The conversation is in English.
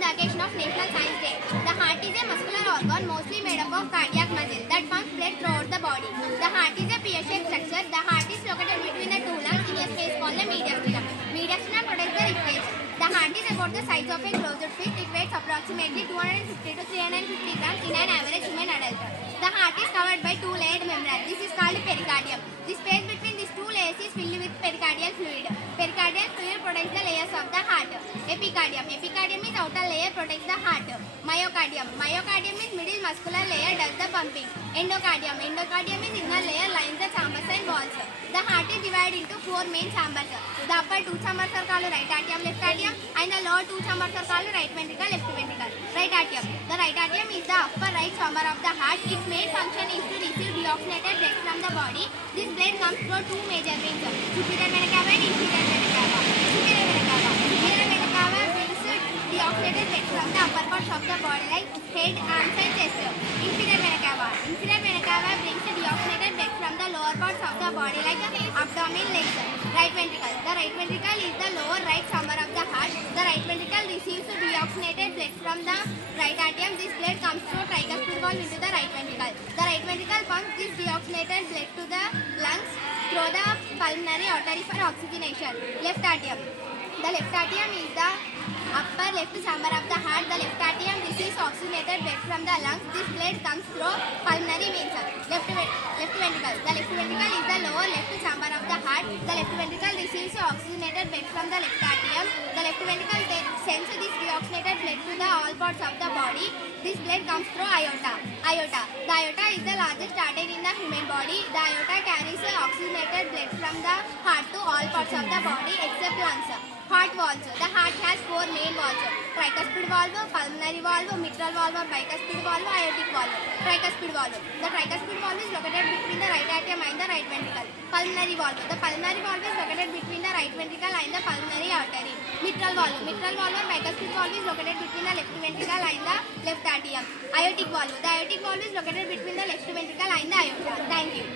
on the occasion of National Science Day. The heart is a muscular organ mostly made up of cardiac muscle that pumps blood throughout the body. The heart is a pear-shaped structure. The heart is located between the two lungs in a space called the mediastinum. Mediastinum protects the ribcage. The heart is about the size of a closed fist. It weighs approximately 250 to 350 grams in an average human adult. The heart is covered by two layered membrane. This is called pericardium. The space between these two layers is filled with pericardial fluid. Pericardial fluid protects the layers of the heart. Epicardium. Epicardium is outer layer protects the heart. Myocardium. Myocardium is middle muscular layer does the pumping. Endocardium. Endocardium is inner layer lines the chambers and walls. The heart is divided into four main chambers. The upper two chambers are called right atrium, left atrium, and the lower two chambers are called right ventricle, left ventricle. Right atrium. The right atrium is the upper right chamber of the heart. Its main function is to receive deoxygenated blood from the body. This blood comes through two major veins, superior vena cava and inferior vena cava. Superior vena cava. Superior vena cava brings deoxygenated blood from the upper parts of the body like head, arms and chest. Inferior vena cava. Inferior vena cava brings deoxygenated blood from the lower parts of the body like abdomen, legs. Right ventricle. The right ventricle is the lower right chamber of the heart. The right ventricle receives deoxygenated blood from the right atrium. This blood comes through tricuspid valve into the right ventricle. The right ventricle pumps this deoxygenated blood to the lungs through the pulmonary artery for oxygenation. Left atrium. The left atrium is the upper left chamber of the heart. The left atrium receives oxygenated blood from the lungs. This blood comes through pulmonary veins. Left ventricle. The left ventricle is the lower left chamber of the heart. The left ventricle receives oxygenated blood from the left atrium. The left ventricle sends this deoxygenated blood to the all parts of the body. This blood comes through aorta. Aorta. The aorta is the largest artery in the human body. The aorta carries oxygenated blood from the heart to all parts of the body except lungs. Heart valves. The heart has four main valves: tricuspid valve, pulmonary valve, mitral valve or bicuspid valve, aortic valve. Tricuspid valve. The tricuspid valve is located between the right atrium and the right ventricle. Pulmonary valve. The pulmonary valve is located between the right ventricle and the pulmonary artery. Mitral valve. Mitral valve or bicuspid valve is located between the left ventricle and the left atrium. Aortic valve. The aortic valve is located between the left ventricle and the aorta. Thank you.